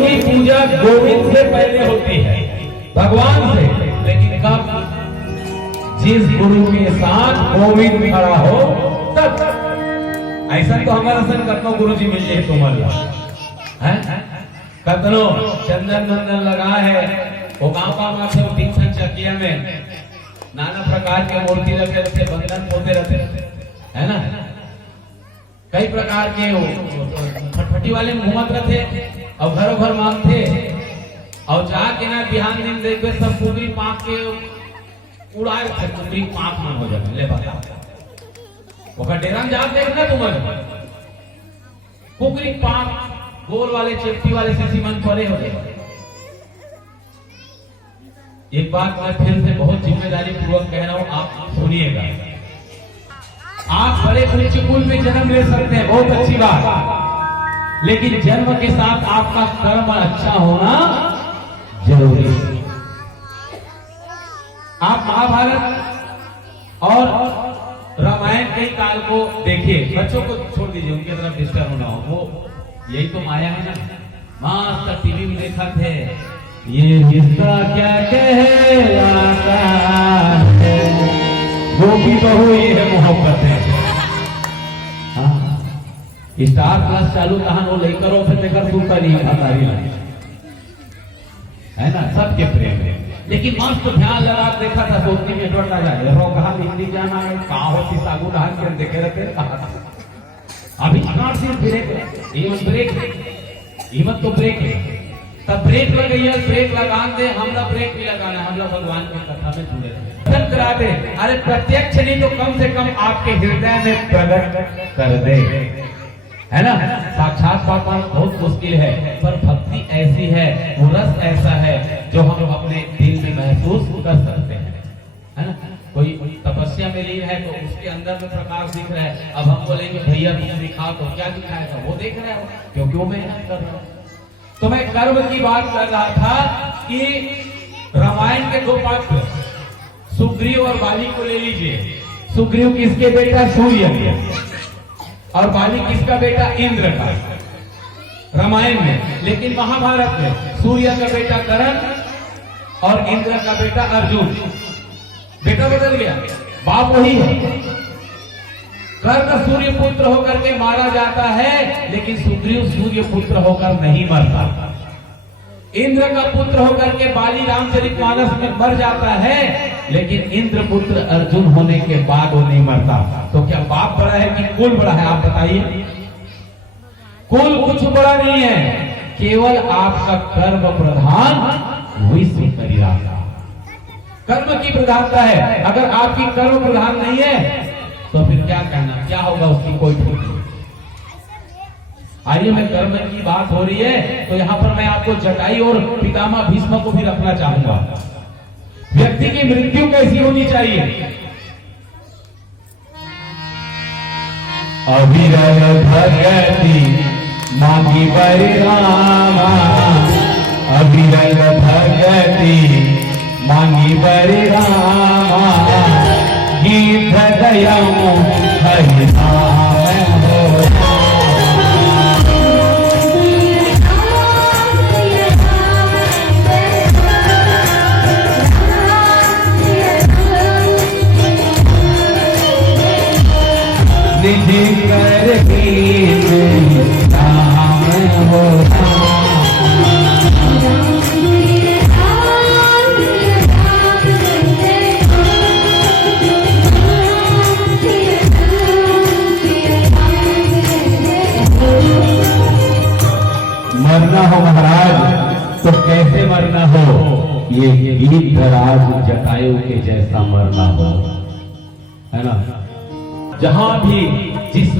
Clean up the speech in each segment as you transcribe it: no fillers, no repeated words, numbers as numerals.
की पूजा गोविंद से पहले होती है, भगवान से। लेकिन कब? जिस गुरु के साथ गोविंद खड़ा हो तब। ऐसा तो हमारा सन कतनो गुरु जी मिल जाए तुम्हारा है, कतनो चंदन मंदन लगा है वो गाँव गाँव से 300 चकिया में नाना प्रकार के मूर्ति रखे रहते, बंधन होते रहते है ना, कई प्रकार के फटफटी वाले घूमत रहते और घरों घर मांगते और जाके ना बिहान दिन देखते सब कुकरी पाक के उड़ाए थे, कुकरी पाक में हो जाते। ले बता वो डेरा में जाके देखना तुम्हारे कुकरी पाक गोल वाले चेप्टी वाले से मन परे हो गए। एक बात मैं फिर से बहुत जिम्मेदारी पूर्वक कह रहा हूं, आप सुनिएगा। आप बड़े उच्च कुल में जन्म ले सकते हैं, बहुत अच्छी बात, लेकिन जन्म के साथ आपका कर्म अच्छा होना जरूरी है। आप महाभारत और रामायण के काल को देखिए, बच्चों को छोड़ दीजिए, उनकी तरफ डिस्टर्ब होना हो, वो यही तो माया है ना। मास्टर टीवी में देखा थे, ये रिश्ता क्या कहलाता है, वो भी बहू ये है मोहब्बत है। हाँ, स्टार प्लस चालू कहां वो लेकर और फिर लेकर सूखा नहीं है ना, सबके प्रेम है। लेकिन मस्त ध्यान लगा देखा था, सोचने में डरता जाए रो कहा हिंदी जाना है कहा होती सागु ढाल कर देखे रहते अभी स्टार्ट से ब्रेक इवन ब्रेक इवन तो ब्रेक है, तब ब्रेक लग गई है, ब्रेक लगान दे, हमरा ब्रेक भी लगाना, हम लोग भगवान की कथा में जुड़े दर्शन करा दे। अरे प्रत्यक्ष नहीं तो कम से कम आपके हृदय में प्रकट कर दे, है ना। साक्षात पाना बहुत मुश्किल है, पर भक्ति ऐसी है, वो रस ऐसा है जो हम अपने दिल में महसूस कर सकते हैं, है ना। कोई तपस्या में लीन है तो उसके अंदर में प्रकाश दिख रहा है, अब हम बोलेंगे भैया तुम दिखाओ तो क्या दिखाएगा, वो देख रहे हो क्योंकि वो मेहनत कर रहा हूँ। तो मैं कर्म की बात कर रहा था कि रामायण के दो पात्र सुग्रीव और बाली को ले लीजिए। सुग्रीव किसके बेटा? सूर्य के, और बाली किसका बेटा? इंद्र का, रामायण में। लेकिन महाभारत में सूर्य का बेटा कर्ण और इंद्र का बेटा अर्जुन। बेटा बदल गया, बाप वही है। कर्ण सूर्य पुत्र होकर के मारा जाता है, लेकिन सुग्रीव सूर्य पुत्र होकर नहीं मरता। इंद्र का पुत्र होकर के बाली रामचरितमानस में मर जाता है, लेकिन इंद्र पुत्र अर्जुन होने के बाद वो नहीं मरता। तो क्या बाप बड़ा है कि कुल बड़ा है? आप बताइए। कुल कुछ बड़ा नहीं है, केवल आपका कर्म प्रधान विश्व परिराता, कर्म की प्रधानता है। अगर आपकी कर्म प्रधान नहीं है तो फिर क्या कहना, क्या होगा उसकी कोई ठीक नहीं। आइए, मैं कर्म की बात हो रही है तो यहाँ पर मैं आपको जटाई और पितामह भीष्म को भी रखना चाहूंगा। व्यक्ति की मृत्यु कैसी होनी चाहिए? अविरल भगति मांगी बरिरामा, अविरल भगति मांगी बरिरामा, गीत गयमु हरि नाम हो। निधि कर गीत नाम हो। मरना हो महाराज तो कैसे मरना हो? ये गीत राज जटायु के जैसा मरना हो, है ना। जहां भी जिस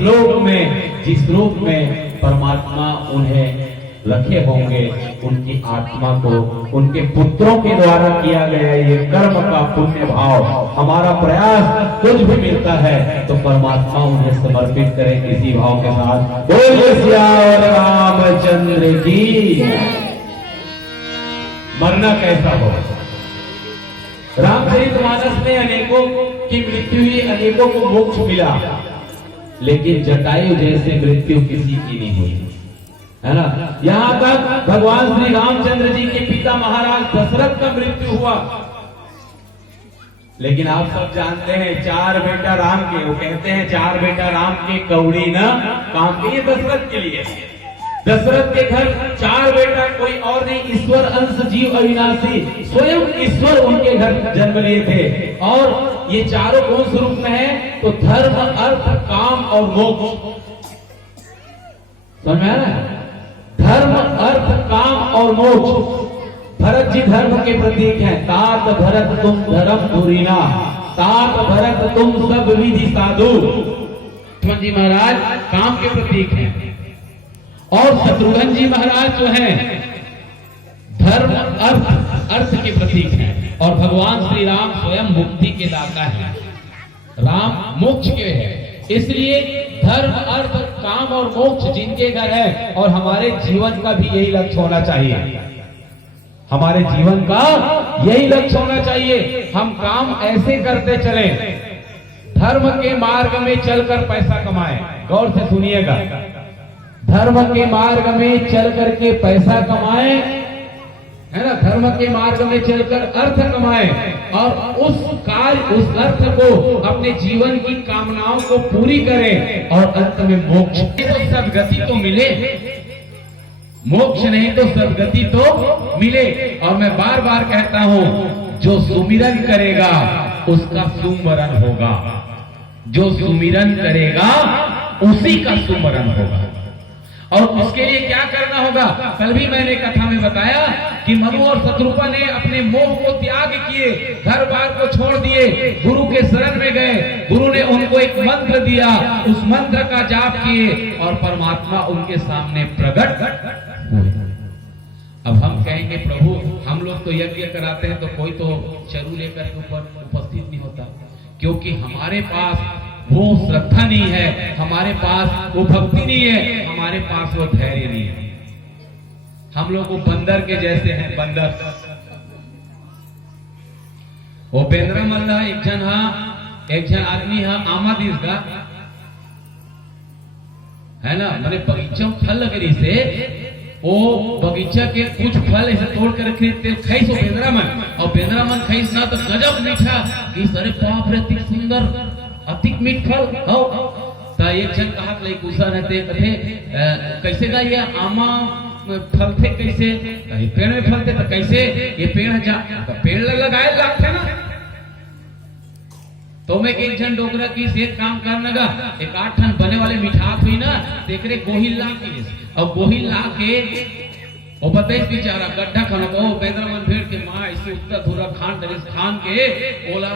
लोक में परमात्मा उन्हें रखे होंगे, उनकी आत्मा को उनके पुत्रों के द्वारा किया गया ये कर्म का पुण्य भाव, हमारा प्रयास कुछ भी मिलता है तो परमात्मा उन्हें समर्पित करें इसी भाव के साथ। बोलिए सियावर रामचंद्र की। मरना कैसा हो? रामचरितमानस में अनेकों की मृत्यु हुई, अनेकों को मोक्ष मिला, लेकिन जटायु जैसे मृत्यु किसी की नहीं हुई। है ना। यहां तक भगवान श्री रामचंद्र जी के पिता महाराज दशरथ का मृत्यु हुआ, लेकिन आप सब जानते हैं 4 बेटा राम के, वो कहते हैं 4 बेटा राम के कौड़ी न काम के, ये दशरथ के लिए। दशरथ के घर 4 बेटा, कोई और नहीं, ईश्वर अंश जीव अविनाशी, स्वयं ईश्वर उनके घर जन्म लिए थे। और ये चारों कौन स्वरूप में है? तो धर्म, अर्थ, काम और मोक्ष। समझ में आ रहा है? धर्म, अर्थ, काम और मोक्ष। भरत जी धर्म के प्रतीक हैं। तात भरत तुम धर्म धुरीना, तात भरत तुम सब विधि साधु। लक्ष्मण जी महाराज काम के प्रतीक हैं, और शत्रुघ्न जी महाराज जो हैं धर्म, अर्थ के प्रतीक हैं। और भगवान श्री राम स्वयं मुक्ति के दाता हैं, राम मोक्ष के हैं। इसलिए धर्म, अर्थ, काम और मोक्ष जिनके घर है, और हमारे जीवन का भी यही लक्ष्य होना चाहिए। हमारे जीवन का यही लक्ष्य होना चाहिए। हम काम ऐसे करते चले, धर्म के मार्ग में चलकर पैसा कमाएं। गौर से सुनिएगा, धर्म के मार्ग में चल करके पैसा कमाएं, है ना, धर्म के मार्ग में चलकर अर्थ कमाएं, और उस कार्य, उस अर्थ को अपने जीवन की कामनाओं को पूरी करें, और अंत में मोक्ष तो सदगति तो मिले, मोक्ष नहीं तो सदगति तो मिले। और मैं बार बार कहता हूं, जो सुमिरन करेगा उसका सुमरन होगा, जो सुमिरन करेगा उसी का सुमरन होगा। और उसके लिए क्या करना होगा? कल भी मैंने कथा में बताया कि मनु और शत्रुपा ने अपने मोह को त्याग किए, घर बार को छोड़ दिए, गुरु के शरण में गए, गुरु ने उनको एक मंत्र दिया, उस मंत्र का जाप किए, और परमात्मा उनके सामने प्रकट हुए। अब हम कहेंगे प्रभु हम लोग तो यज्ञ कराते हैं तो कोई तो चरु लेकर के ऊपर उपस्थित नहीं होता, क्योंकि हमारे पास वो श्रद्धा नहीं है, हमारे पास वो भक्ति नहीं है, हमारे पास वो धैर्य नहीं है। हम लोग को बंदर के जैसे हैं, बंदर। वो बेंद्रा मल्ला एक जन आदमी है आमा दीस का, है ना, मैंने बगीचा में फल लगरी से वो बगीचा के कुछ फल ऐसे तोड़ कर रखे, खाई सो बेंद्रा मन, और बेंद्रा मन खाई ना तो गजब मीठा, इस अरे बाप रे अति सुंदर अतिक मीठ फल हो। तो एक जन कहा गुस्सा रहते कथे कैसे गा ये आमा फल थे, कैसे पेड़ में फलते तो कैसे ये पेड़ जा पेड़ लगाए लगते ना। तो मैं एक जन डोगरा की से काम करने का 8 ठन बने वाले मिठास हुई ना, देख रहे गोहिल ला के, और गोहिल ला के वो बताइए बेचारा गड्ढा खाना को बेंद्रा मन भेड़ के माँ ऐसे उत्तर धूरा खान के बोला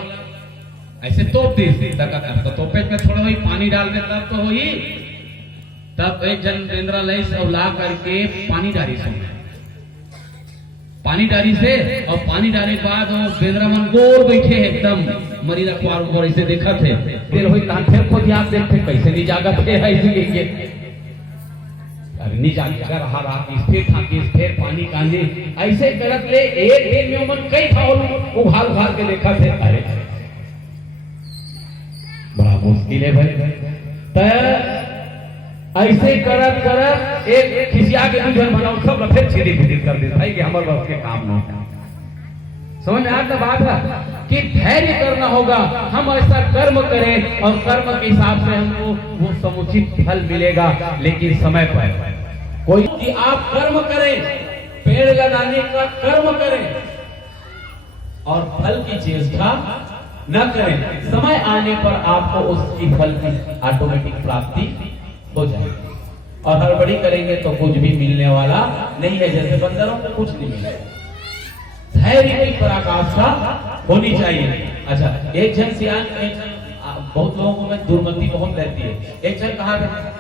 ऐसे तोप दी, तो तोपे में थोड़ा वही पानी डाल दे तब तो वही, तब एक जन बेंद्रा लई और ला करके पानी डाली से, पानी डाली से, और पानी डालने के बाद वो बेंद्रा मन गोल बैठे है एकदम मरी रखवार ऊपर ऐसे देखा थे, फिर वही फिर खुद यहाँ देखते कैसे नहीं जागा थे ऐसे लेके, अरे नहीं जागा रहा फिर पानी कांजे ऐसे करत ले एक दिन में मन कई था उघाल के देखा थे। अरे बड़ा मुश्किल है भाई। तो ऐसे करत एक खिसिया के दूसरे बनाओ सब फिर छीदी कर दे भाई कि हमारे बाप के काम ना। समझ में आता बात है कि धैर्य करना होगा, हम ऐसा कर्म करें और कर्म के हिसाब से हमको वो समुचित फल मिलेगा, लेकिन समय पर कोई कि आप कर्म करें, पेड़ लगाने का कर्म करें और फल की चेष्टा न करें, समय आने पर आपको उसकी फल की ऑटोमेटिक प्राप्ति हो जाएगी। और हड़बड़ी करेंगे तो कुछ भी मिलने वाला नहीं है, जैसे बंदरों को कुछ नहीं मिलेगा। धैर्य की पराकाष्ठा होनी चाहिए। अच्छा, एक जन सियान बहुत लोगों को में दुर्मति बहुत रहती है। एक जन कहा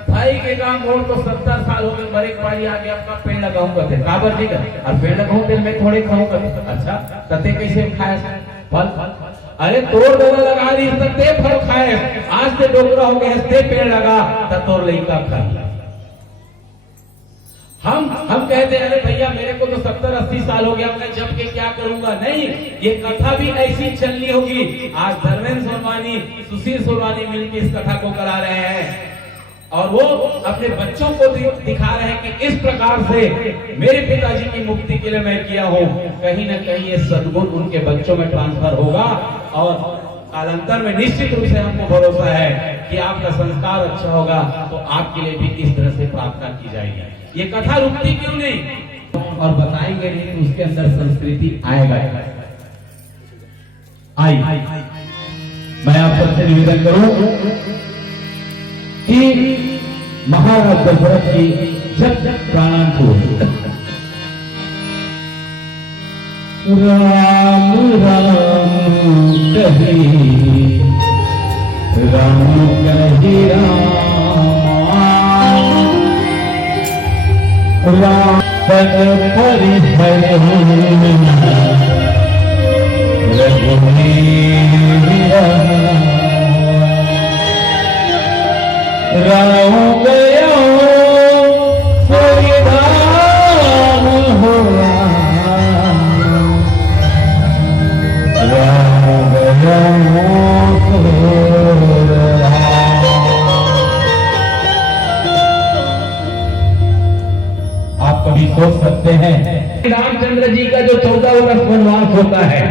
भाई के काम और तो 70 साल हो गए, मरे पारी आगे आपका पेड़ लगाऊंगा थे काबर ठीक है, और पेड़ लगाऊं तेल में थोड़े खाऊंगा। अच्छा तते कैसे खाए फल? अरे तोड़ डोरा लगा दी तते फल खाए, आज से डोकरा हो गया हंसते पेड़ लगा तब तोड़ लइका खा। हम कहते हैं अरे भैया मेरे को तो 70-80 साल हो गया, मैं जब के क्या करूंगा। नहीं, ये कथा भी ऐसी चलनी होगी। आज धर्मेंद्र सोनवानी, सुशील सोनवानी मिलकर इस कथा को करा रहे हैं और वो अपने बच्चों को दिखा रहे हैं कि इस प्रकार से मेरे पिताजी की मुक्ति के लिए मैं किया हूं। कहीं ना कहीं ये सद्गुण उनके बच्चों में ट्रांसफर होगा और कालांतर में निश्चित रूप से हमको भरोसा है कि आपका संस्कार अच्छा होगा तो आपके लिए भी इस तरह से प्रार्थना की जाएगी। ये कथा रुकती क्यों नहीं और बताएंगे नहीं तो उसके अंदर संस्कृति आएगा। आई मैं आप सबसे निवेदन करूं कि महाराज दशरथ की जब प्राण हुए राम राम कही राम कही राम परिहर राम गया कोई राम हुआ राम गया आप कभी सोच सकते हैं रामचंद्र जी का जो 14 वर्ष वनवास होता है,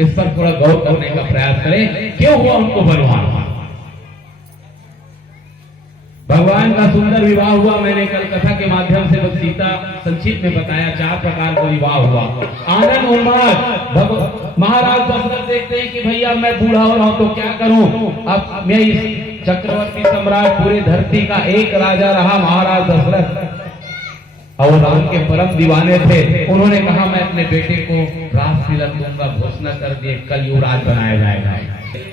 इस पर थोड़ा गौर करने का प्रयास करें। क्यों हुआ उनको वनवास? भगवान का सुंदर विवाह हुआ। मैंने कल कथा के माध्यम से सीता संक्षिप्त में बताया 4 प्रकार का विवाह हुआ। आनंद उन्माद। महाराज दशरथ देखते हैं कि भैया मैं बूढ़ा हो रहा हूं तो क्या करूं, अब मैं इस चक्रवर्ती सम्राट पूरे धरती का एक राजा रहा महाराज दशरथ और राम के परम दीवाने थे। उन्होंने कहा मैं अपने बेटे को राज तिलक दूंगा, घोषणा कर दिए कल युवराज बनाया जाएगा।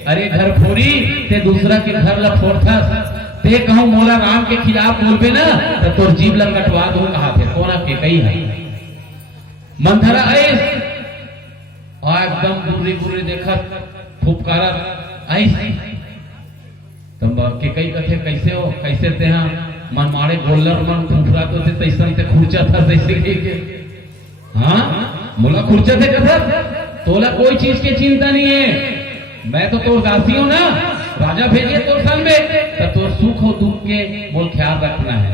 अरे घर फोड़ी ते दूसरा के घर लफोड़ था ते कहूं मोला राम के खिलाफ बोलबे ना तो तोर जीभ लंगटवा दूं। कहा थे कोना के कई है मंथरा ऐस और एकदम बुरी बुरी देखा फुफकारा ऐस तब के कई कथे कैसे हो कैसे थे हाँ मन मारे गोल्लर मन फुफरा तो थे तैसन ते खुर्चा था तैसे के हाँ मोला खुर्चा थे कथा तोला कोई चीज की चिंता नहीं है। मैं तो तोर दासी हूं ना, राजा भेजिए तोर सन में तो तोर सुख हो दुख के बोल ख्याल रखना है।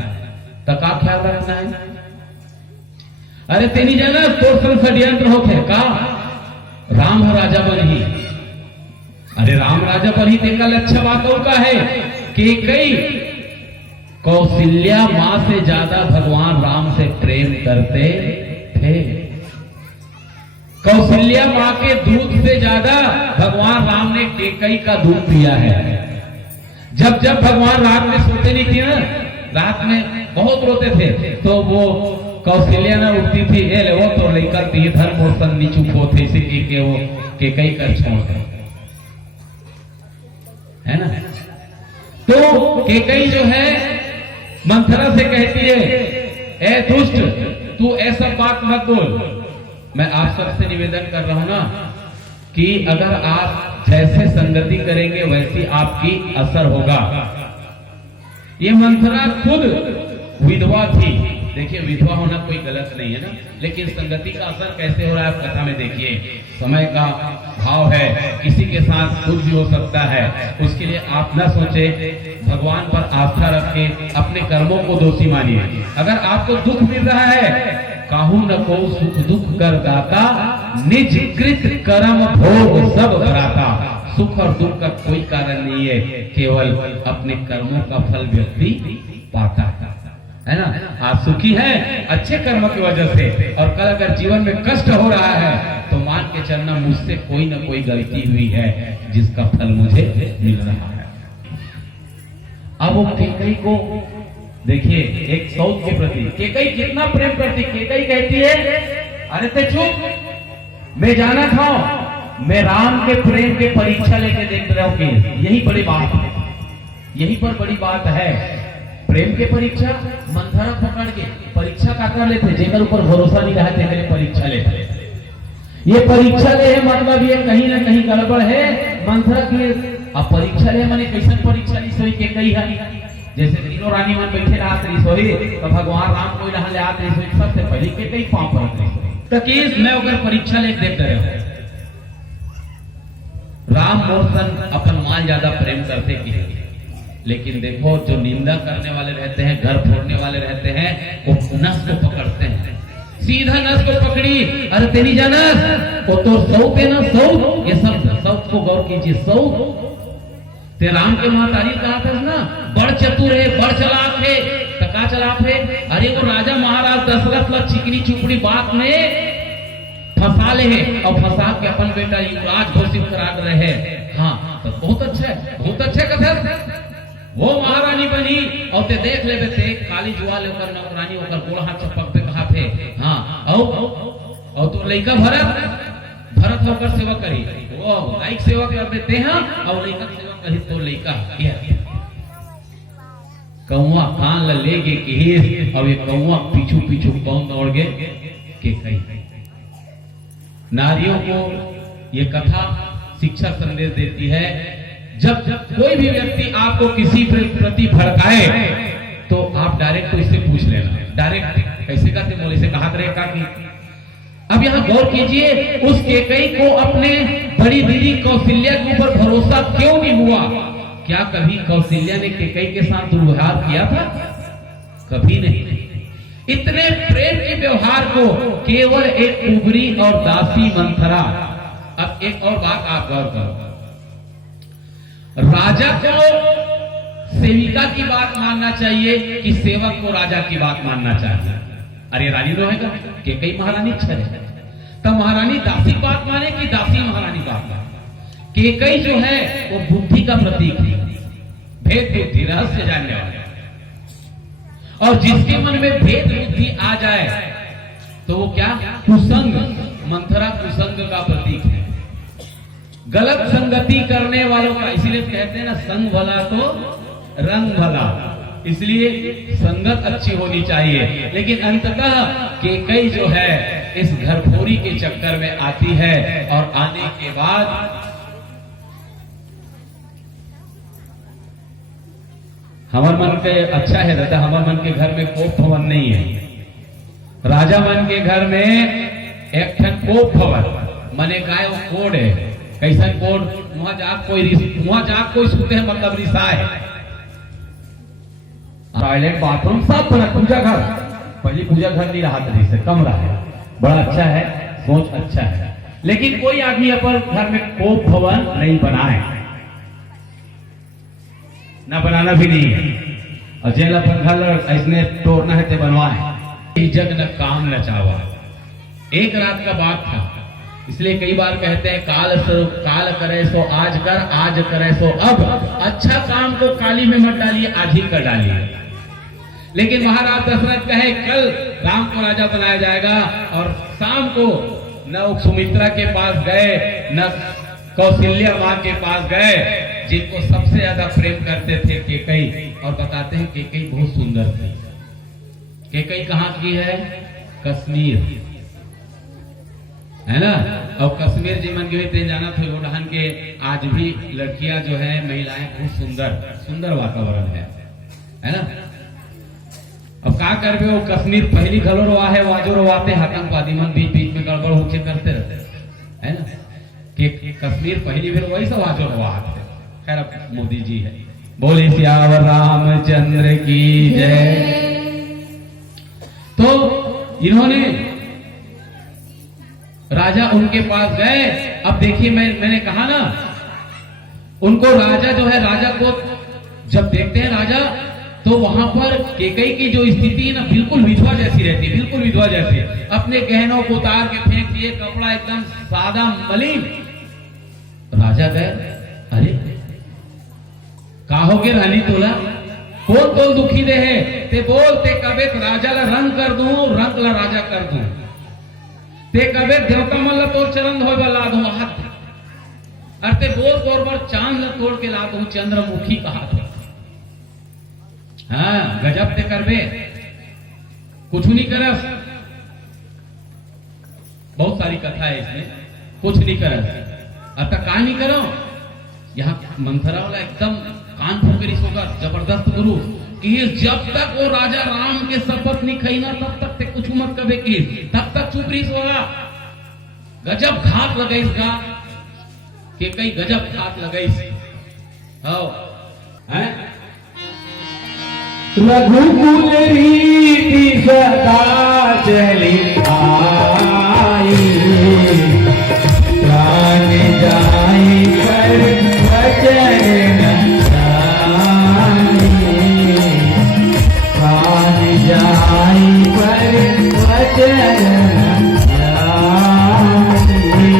तो का ख्याल रखना है? अरे तेनी जाना तोर सन षड्यंत्र होते का राम हो राजा बनी। अरे राम राजा बनी तेका लक्ष्य बातों का है कि कई कौशल्या मां से ज्यादा भगवान राम से प्रेम करते थे। कौशल्या मां के दूध से ज्यादा भगवान राम ने केकई का दूध पिया है। जब जब भगवान रात में सोते नहीं थी ना, रात में बहुत रोते थे तो वो कौशल्या ना उठती थी ए ले वो तो लेकर ती धर्म और सन नीचू पोथे इसे के वो केकई कर छोड़ते है ना। तो केकई जो है मंथरा से कहती है ए दुष्ट तू ऐसा बात मत बोल। मैं आप सबसे निवेदन कर रहा हूं ना कि अगर आप जैसे संगति करेंगे वैसी आपकी असर होगा। ये मंथरा खुद विधवा थी। देखिए विधवा होना कोई गलत नहीं है ना, लेकिन संगति का असर कैसे हो रहा है आप कथा में देखिए। समय का भाव है, किसी के साथ कुछ भी हो सकता है। उसके लिए आप न सोचे, भगवान पर आस्था रख के अपने कर्मों को दोषी मानिए। अगर आपको दुख मिल रहा है काहू न को सुख दुख कर दाता, निज कृत कर्म भोग सब भराता। सुख और दुख का कोई कारण नहीं है, केवल अपने कर्मों का फल व्यक्ति पाता है ना। आज सुखी है अच्छे कर्म की वजह से, और कल अगर जीवन में कष्ट हो रहा है तो मान के चलना मुझसे कोई न कोई गलती हुई है जिसका फल मुझे मिल रहा है। अब वो केकई को देखिए, एक सौत के प्रति केकई कितना प्रेम करती। केकई कहती है अरे ते चुप, मैं जाना था मैं राम के प्रेम के परीक्षा लेके देख रहा हूं। यही बड़ी बात है, यही पर बड़ी बात है। प्रेम के परीक्षा मंथरा पकड़ के परीक्षा का कर लेते, जेकर ऊपर भरोसा नहीं रहा तेरे परीक्षा लेते। ये परीक्षा ले है मतलब ये कहीं ना कहीं गड़बड़ है मंथरा की। अब परीक्षा ले माने कैसे परीक्षा ली सोई के कही है, जैसे तीनों रानी मन बैठे रहा तरी सोई तो भगवान राम कोई रहा ले आते सोई, सबसे पहले के कई पांव पर तकीस मैं अगर परीक्षा ले देख रहे राम मोर सन अपन माल ज्यादा प्रेम करते कि, लेकिन देखो जो निंदा करने वाले रहते हैं, घर फोड़ने वाले रहते हैं, वो नस को पकड़ते हैं, सीधा नस को पकड़ी, अरे तेरी जानस वो तो सौ पे ना सौ, ये सब को गौर कीजिए, सौ ते राम के महतारी कहा था ना, बड़ चतुर है, बड़ चलाक है, टका चलाक है। अरे वो राजा महाराज दशरथ ला चिकनी चुपड़ी बात में फंसा ले है और फंसा के अपन बेटा युवराज घोषित करा रहे हैं। हाँ तो बहुत अच्छा है, बहुत अच्छे कथा। वो महारानी बनी और ते देख ले बेटे काली जुआ लेकर नौकरानी होकर गोड़ हाथ चपक पे कहा थे। हाँ और तो लड़का भरत होकर सेवा करी, वो लाइक सेवा कर देते हैं और लड़का सेवा करी तो लड़का कौवा कान ले गे कि और ये कौवा पीछू पीछू कौन दौड़ गए के कहीं। नारियों को ये कथा शिक्षा संदेश देती है, जब कोई भी व्यक्ति आपको किसी प्रति भड़काए तो आप डायरेक्ट तो इससे पूछ लेना, डायरेक्ट कैसे कहते मोले से कहा करेगा कि। अब यहाँ गौर कीजिए, उस केकई को अपने बड़ी दीदी कौशल्या के ऊपर भरोसा क्यों नहीं हुआ? क्या कभी कौशल्या ने केकई के साथ दुर्व्यवहार किया था? कभी नहीं। इतने प्रेम के व्यवहार को केवल एक कुबरी और दासी मंथरा। अब एक और बात आप गौर करो, राजा को सेविका की बात मानना चाहिए कि सेवक को राजा की बात मानना चाहिए? अरे रानी तो है कि कई महारानी छे, तब महारानी दासी बात माने कि दासी महारानी बात माने? केकई जो है वो बुद्धि का प्रतीक है, भेद बुद्धि रहस्य जानने वाला, और जिसके मन में भेद बुद्धि आ जाए तो वो क्या? कुसंग। मंथरा कुसंग का प्रतीक है, गलत संगति करने वालों का। इसीलिए कहते हैं ना, संग भला तो रंग भला, इसलिए संगत अच्छी होनी चाहिए। लेकिन अंततः केकई जो है इस घरफोरी के चक्कर में आती है और आने के बाद हमार मन के अच्छा है दादा, हमार मन के घर में कोप भवन नहीं है। राजा मन के घर में एक ठन कोप भवन मने काय वो कोड है, कैसा कोड? वहां जाग कोई सुते हैं मतलब रिसाए, टॉयलेट बाथरूम सब बना, पूजा घर। पहले पूजा घर नहीं रहा था, जैसे कमरा है, बड़ा अच्छा है, सोच अच्छा है। लेकिन कोई आदमी अपन घर में कोप भवन नहीं बनाए, ना बनाना भी नहीं है, और जेल अपन घर ऐसने तोड़ना है तो बनवाए। जग न काम न चावा। एक रात का बात था, इसलिए कई बार कहते हैं काल करे सो आज कर, आज करे सो अब। अच्छा काम को काली में मत डालिए, आज ही कर डालिए। लेकिन महाराज दशरथ कहे कल राम को राजा बनाया जाएगा, और शाम को न सुमित्रा के पास गए न कौशल्या मां के पास गए, जिनको सबसे ज्यादा प्रेम करते थे केकई, और बताते हैं केकई बहुत सुंदर थी। केकई कहाँ की है? कश्मीर है ना। और कश्मीर जी मन के जाना थे वो डहन के आज भी लड़कियां जो है, महिलाएं बहुत सुंदर वातावरण है ना। अब क्या करबे, वो कश्मीर पहली घलो रोआ है, वाजो रोवाते आतंकवादी मन बीच में गड़बड़ होके करते रहते है ना, कि कश्मीर पहली बार वही सब वाजो रोवाते। खैर अब मोदी जी है, बोले सियावर रामचंद्र की जय। तो इन्होंने राजा उनके पास गए। अब देखिए मैंने कहा ना, उनको राजा जो है, राजा को जब देखते हैं राजा, तो वहां पर केकई की जो स्थिति है ना, बिल्कुल विधवा जैसी रहती है, बिल्कुल विधवा जैसी। अपने गहनों को उतार के फेंक दिए, कपड़ा एकदम सादा मलिन। राजा गए, अरे का हो गए रानी तोला? कौन तोल दुखी दे है? ते बोलते कबे राजा ला रंग कर दूं, रंग ला राजा कर दूं, ते कबे देवता मन ला तोड़ चरण हो ला दूं हाथ, अरे बोल तोड़ पर चांद ला तोड़ के ला दूं चंद्रमुखी का हाथ। हाँ गजब ते करबे, कुछ नहीं करस। बहुत सारी कथा है इसमें, कुछ नहीं करस। अतः का नहीं करो, यहाँ मंथरा वाला एकदम कान फूके होगा, जबरदस्त गुरु कि जब तक वो राजा राम के शपथ नहीं खाई ना, तब तक ते कुछ मत कबे की, तब तक चुप रही होगा। गजब घात लगे इसका, कि कई गजब घात लगे है। रघुकुल रीति सदा चली आई, प्राण जाई पर वचन न जाई, प्राण जाई पर वचन न जाई।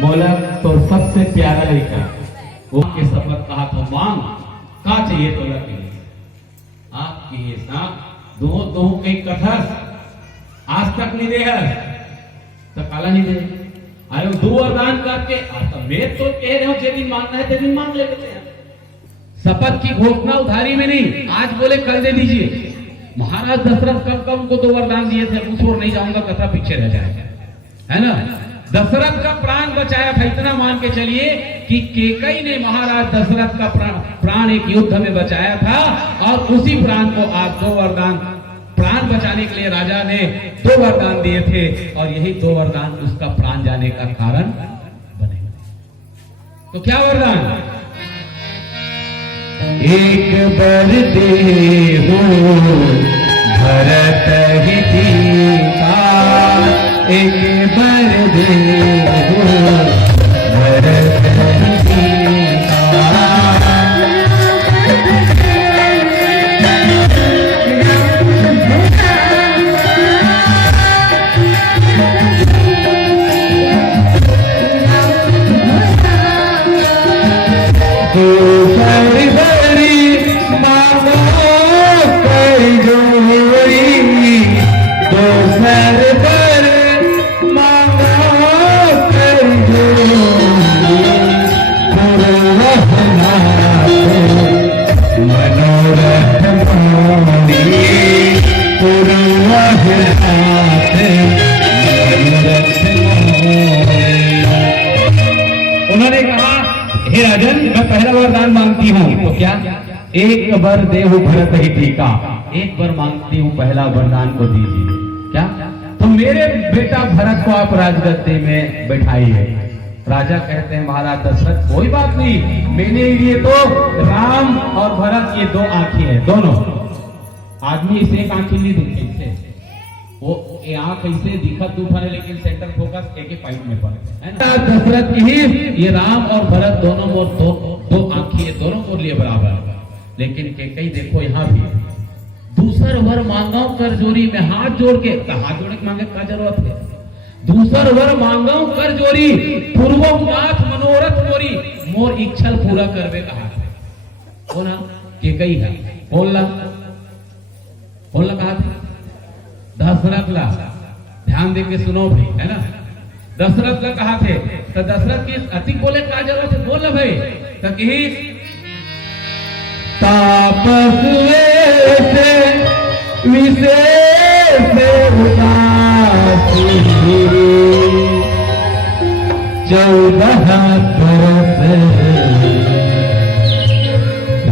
बोला तो सबसे प्यारा लिखा वो के शपथ कहा तो मांग का चाहिए तो लगे आपके हिसाब दो कई कथस आज तक नहीं दे तो काला नहीं दे अरे दो वरदान करके तो मैं तो कह रहे हूं जे दिन मांगना है ते दिन मांग लेते हैं। शपथ की घोषणा उधारी में नहीं, आज बोले कल दे दीजिए। महाराज दशरथ कब कब उनको 2 वरदान दिए थे, उस ओर नहीं जाऊंगा, कथा पीछे रह जाएगा, है ना। दशरथ का प्राण बचाया था, इतना मान के चलिए कि केकई ने महाराज दशरथ का प्राण एक युद्ध में बचाया था, और उसी प्राण को आज 2 वरदान, प्राण बचाने के लिए राजा ने 2 वरदान दिए थे, और यही 2 वरदान उसका प्राण जाने का कारण बने। तो क्या वरदान? एक बर देहु भरत हिती का, एक बर देहु भरत हिती का, उन्होंने कहा हे राजन मैं पहला वरदान मांगती हूँ। तो क्या? एक वर देहु भरत हिती का, एक बार मांगती हूँ पहला वरदान को दीजिए। क्या? तो मेरे बेटा भरत को आप राजगद्दी में बैठाइए। राजा कहते हैं महाराज दशरथ कोई बात नहीं, मेरे लिए तो राम और भरत ये 2 आंखें हैं, दोनों आदमी इसे एक आंखें नहीं दिखते, वो आंख ऐसे दिखत है लेकिन सेंटर फोकस एक ही पॉइंट में पड़े है ना। दशरथ की ये राम और भरत दोनों मोर 2 आंखें, दोनों को लिए बराबर। लेकिन केकई देखो यहाँ भी दूसर वर मांगाओ कर जोरी में, हाथ जोड़ के, हाथ जोड़ के मांगे क्या जरूरत है? दूसर वर मांगाओ कर जोरी, पूर्वोनाथ मनोरथ मोरी, मोर इच्छा पूरा करवे कहा वो ना केकई है बोलना कहा था दशरथ ला, ध्यान देके सुनो भाई, है ना। दशरथ ला कहा थे तो दशरथ की अति बोले क्या जरूरत है? बोल भाई तो कि तापस विशेष उदासी 14 बरस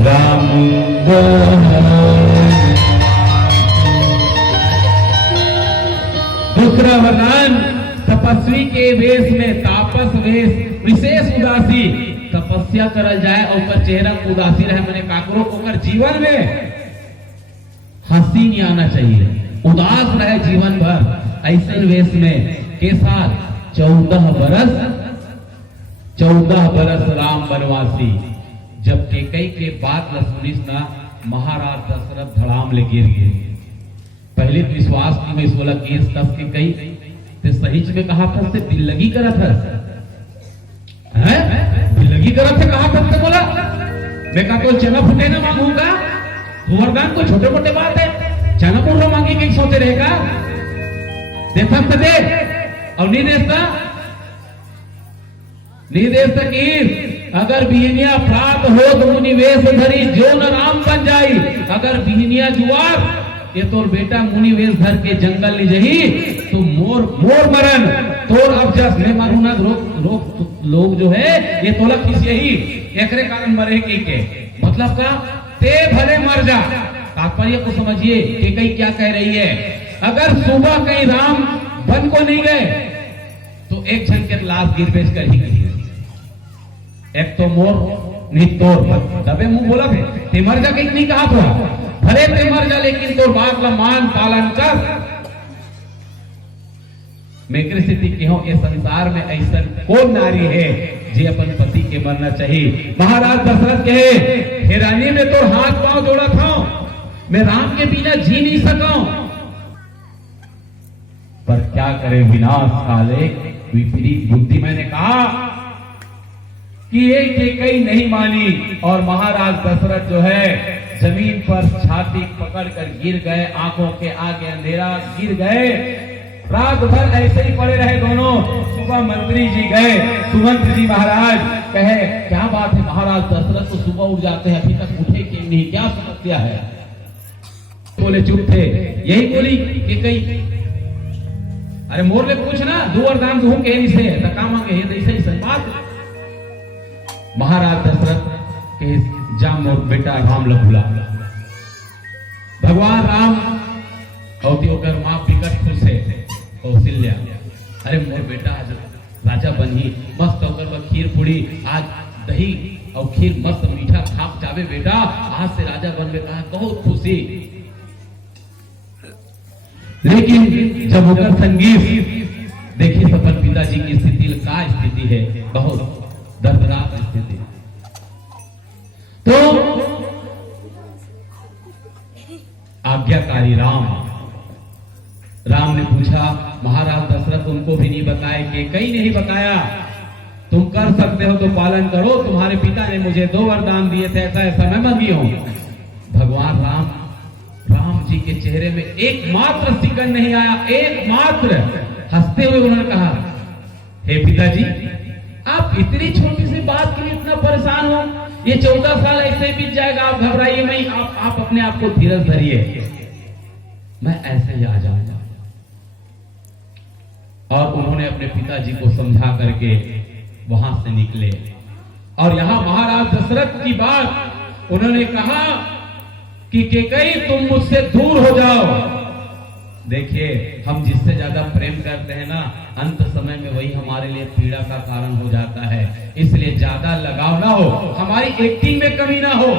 राम दूसरा वरदान तपस्वी के वेश में, तापस वेश विशेष उदासी, तपस्या करल जाए और चेहरा उदासी रहे, मैंने काकरो ओकर जीवन में हंसी नहीं आना चाहिए, उदास रहे जीवन भर, ऐसे वेश में के साथ 14 बरस राम वनवासी। जब केकई के बात न सुनिस ना महाराज दशरथ धड़ाम ले गिर गए। पहले विश्वास की मैं 16 केस कस के कई ते सही में कहा था से दिल लगी करा था, है दिल लगी करा था, कहा था बोला मैं कहा तो चना फुटे ना मांगूंगा, वरदान को छोटे मोटे बात है, चना पूरा मांगी कहीं सोते रहेगा, देखा तो दे और नहीं देता की अगर बिहनिया प्राप्त हो तो मुनिवेश धरी जो न राम बन जाई, अगर बिहनिया जुआर ये तोर बेटा मुनिवेश धर के जंगल ले जही तो मोर मरन तोर अब जस मैं मारू ना लोग जो है ये तोला किस यही एकरे कारण मरे के मतलब का ते भले मर जा। तात्पर्य को समझिए कि कहीं क्या कह रही है, अगर सुबह कहीं राम बन को नहीं गए तो एक जन के लाश गिर बेच कर ही गई। एक तो मोर नहीं तोर तबे मुंह बोला थे ते मर जा कहीं नहीं कहा तो भले ते मर जा लेकिन तोर बात ला मान पालन कर। मैं स्थिति कहो ये संसार में ऐसा कौन नारी है जे अपन पति के मरना चाहिए। महाराज दशरथ कहे हे रानी में तो हाथ पांव जोड़ा था, मैं राम के बिना जी नहीं सका, पर क्या करे विनाश काले विपरीत बुद्धि। मैंने कहा कि एक कई नहीं मानी और महाराज दशरथ जो है जमीन पर छाती पकड़कर गिर गए, आंखों के आगे अंधेरा गिर गए। रात भर ऐसे ही पड़े रहे दोनों। सुबह मंत्री जी गए, सुमंत्र जी महाराज कहे क्या बात है महाराज दशरथ तो सुबह उठ जाते हैं अभी तक उठे क्यों नहीं, क्या समस्या है। बोले चुप थे। यही बोली कि कई अरे मोर ले पूछना दो वरदान दूं के से धक्का मांगे ये ऐसे ही बात। महाराज दशरथ के जा मोर बेटा राम लखुला भगवान राम और मां बिकट खुश है कौशल्या। अरे मोर बेटा आज राजा बनी मस्त होकर खीर पूरी आज दही और खीर मस्त मीठा खाप जावे बेटा, आज से राजा बन में कहा बहुत खुशी। लेकिन जब होकर संगीत देखिए सफल पिताजी की स्थिति का स्थिति है, बहुत दर्दनाक स्थिति। तो आज्ञाकारी राम ने पूछा महाराज दशरथ उनको भी नहीं बताए कि कहीं नहीं बताया, तुम कर सकते हो तो पालन करो, तुम्हारे पिता ने मुझे 2 वरदान दिए थे, ऐसा ऐसा मैं मांगी हूं। भगवान राम जी के चेहरे में एकमात्र सिकन नहीं आया, एकमात्र हंसते हुए उन्होंने कहा हे पिताजी आप इतनी छोटी सी बात के लिए इतना परेशान हो, ये 14 साल ऐसे बीत जाएगा, आप घबराइए नहीं, आप अपने आप को धीरज धरिए, मैं ऐसे ही आ जाऊंगा। और उन्होंने अपने पिताजी को समझा करके वहां से निकले। और यहां महाराज दशरथ की बात उन्होंने कहा कि केकई तुम मुझसे दूर हो जाओ। देखिए हम जिससे ज्यादा प्रेम करते हैं ना, अंत समय में वही हमारे लिए पीड़ा का कारण हो जाता है, इसलिए ज्यादा लगाव ना हो, हमारी एक्टिंग में कमी ना हो,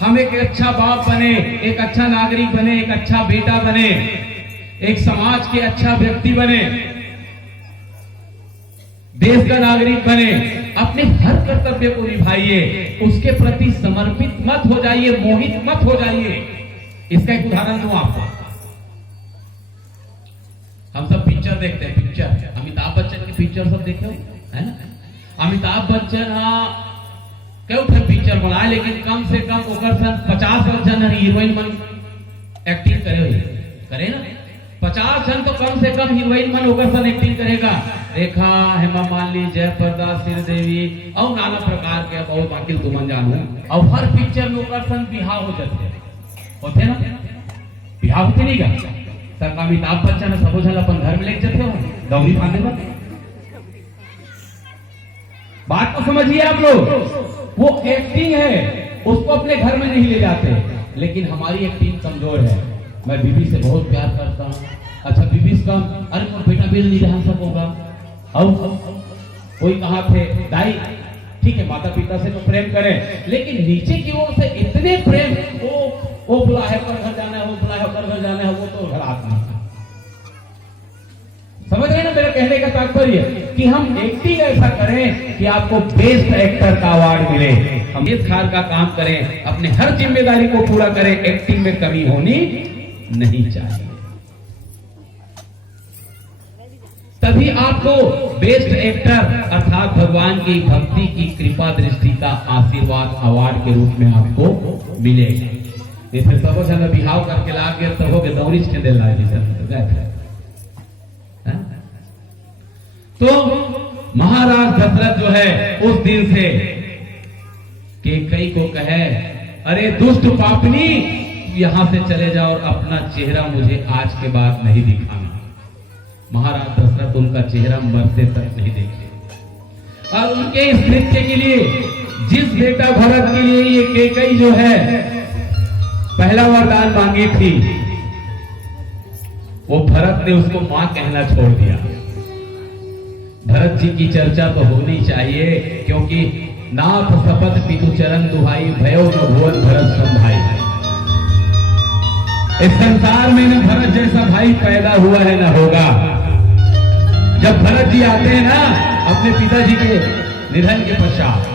हम एक अच्छा बाप बने, एक अच्छा नागरिक बने, एक अच्छा बेटा बने, एक समाज के अच्छा व्यक्ति बने, देश का नागरिक बने, अपने हर कर्तव्य को निभाइए, उसके प्रति समर्पित मत हो जाइए, मोहित मत हो जाइए। इसका एक उदाहरण दूं आपको। हम सब पिक्चर देखते हैं, पिक्चर अमिताभ बच्चन की पिक्चर सब देखे हो है ना। अमिताभ बच्चन क्यों पिक्चर बनाए, लेकिन कम से कम 50 जन हीरोइन मन एक्टिंग करे ना, 50 जन तो कम से कम हीरोइन मन होकर एक्टिंग करेगा। रेखा, हेमा मालिनी, जयप्रदा, श्रीदेवी और नाना प्रकार के बहुत बाकी तुमन जानू। और हर पिक्चर में ओकर बिहार हो जाते होते ना, बिहार होते नहीं का तक अमिताभ बच्चन सबो झन अपन घर में लेके जाते हो दौड़ी पाने में। बात को समझिए आप लोग, वो एक्टिंग है, उसको अपने घर में नहीं ले जाते, लेकिन हमारी एक्टिंग कमजोर है। मैं बीबी से बहुत प्यार करता हूँ, अच्छा बीबी से कम, अरे मोर बेटा बिल नहीं जान सकोगा। और कोई कहा थे दाई, ठीक है माता पिता से तो प्रेम करें, लेकिन नीचे की ओर से इतने प्रेम, वो बुला है कर घर जाना है, वो बुला है कर घर जाना है, वो तो घर आत्मा। समझ रहे ना मेरे कहने का तात्पर्य, कि हम एक्टिंग ऐसा करें कि आपको बेस्ट एक्टर का अवार्ड मिले। हम इस खार का काम करें, अपने हर जिम्मेदारी को पूरा करें, एक्टिंग में कमी होनी नहीं चाहिए, तभी आपको बेस्ट एक्टर अर्थात भगवान की भक्ति की कृपा दृष्टि का आशीर्वाद अवार्ड के रूप में आपको मिलेगा। फिर सब जन बिहाव करके ला गए तब हो गए दौड़ीच के दिल तो महाराज दशरथ जो है उस दिन से कई को कहे अरे दुष्ट पापनी यहां से चले जाओ और अपना चेहरा मुझे आज के बाद नहीं दिखाना। महाराज दशरथ उनका चेहरा मरते तक नहीं देखे। और उनके इस नृत्य के लिए जिस बेटा भरत के लिए ये केकई जो है पहला वरदान मांगी थी, वो भरत ने उसको मां कहना छोड़ दिया। भरत जी की चर्चा तो होनी चाहिए, क्योंकि नाथ सपथ पितु चरण दुहाई भयो न भुवन भरत संभाई। इस संसार में न भरत जैसा भाई पैदा हुआ है न होगा। जब भरत जी आते हैं ना अपने पिताजी के निधन के पश्चात,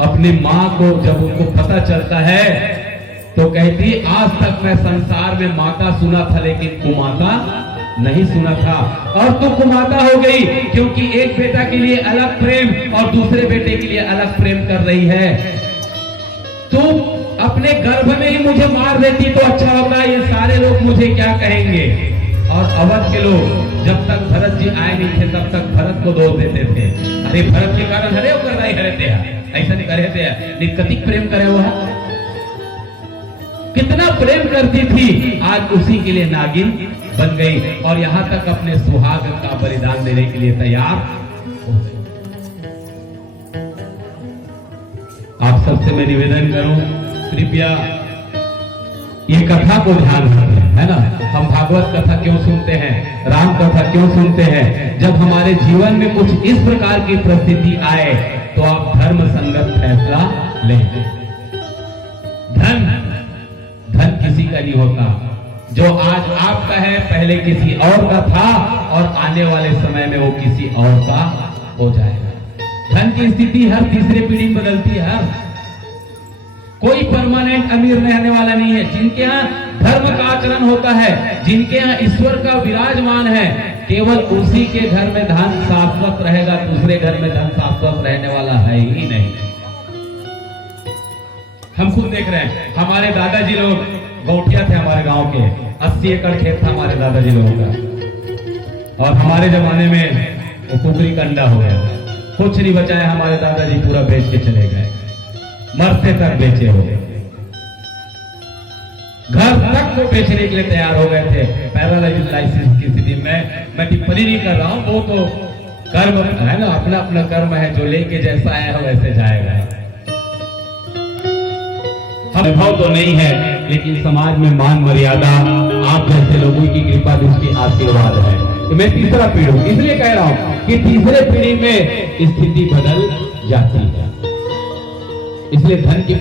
अपनी मां को जब उनको पता चलता है तो कहती आज तक मैं संसार में माता सुना था लेकिन कुमाता नहीं सुना था, और तू कुमाता हो गई क्योंकि एक बेटा के लिए अलग प्रेम और दूसरे बेटे के लिए अलग प्रेम कर रही है। तू अपने गर्भ में ही मुझे मार देती तो अच्छा होता, ये सारे लोग मुझे क्या कहेंगे। और अवध के लोग जब तक भरत जी आए नहीं थे तब तक भरत को दोष देते थे, अरे भरत के कारण हरे होकर नहीं हरे थे, ऐसा नहीं करे थे, निकतिक प्रेम करे हुआ कितना प्रेम करती थी, आज उसी के लिए नागिन बन गई और यहां तक अपने सुहाग का बलिदान देने के लिए तैयार। आप सबसे मैं निवेदन करूं कृपया ये कथा को ध्यान रखें, है ना। हम भागवत कथा क्यों सुनते हैं, राम कथा क्यों सुनते हैं, जब हमारे जीवन में कुछ इस प्रकार की परिस्थिति आए तो आप धर्म संगत फैसला लें। धन किसी का नहीं होता, जो आज आपका है पहले किसी और का था और आने वाले समय में वो किसी और का हो जाएगा। धन की स्थिति हर तीसरे पीढ़ी में बदलती है, कोई परमानेंट अमीर रहने वाला नहीं है। जिनके यहाँ धर्म का आचरण होता है, जिनके यहाँ ईश्वर का विराजमान है, केवल उसी के घर में धन शाश्वत रहेगा, दूसरे घर में धन शाश्वत रहने वाला है ही नहीं। हम खुद देख रहे हैं, हमारे दादाजी लोग गौठिया थे, हमारे गांव के 80 एकड़ खेत था हमारे दादाजी लोगों का, और हमारे जमाने में वो कुकरी कंडा हो गया, कुछ नहीं बचाया, हमारे दादाजी पूरा बेच के चले गए, मरते तक बेचे हो गए, घर तक वो बेचने के लिए तैयार हो गए थे। पैरालाइसिस की स्थिति में मैं टिप्पणी नहीं कर रहा हूं, वो तो कर्म है ना, अपना अपना कर्म है, जो लेके जैसा आया है वैसे जाएगा। अनुभव तो नहीं है लेकिन समाज में मान मर्यादा आप जैसे लोगों की कृपा दृष्टि आशीर्वाद है। तो मैं तीसरा पीढ़ी हूं, इसलिए कह रहा हूं कि तीसरे पीढ़ी में स्थिति बदल जाती है, इसलिए धन की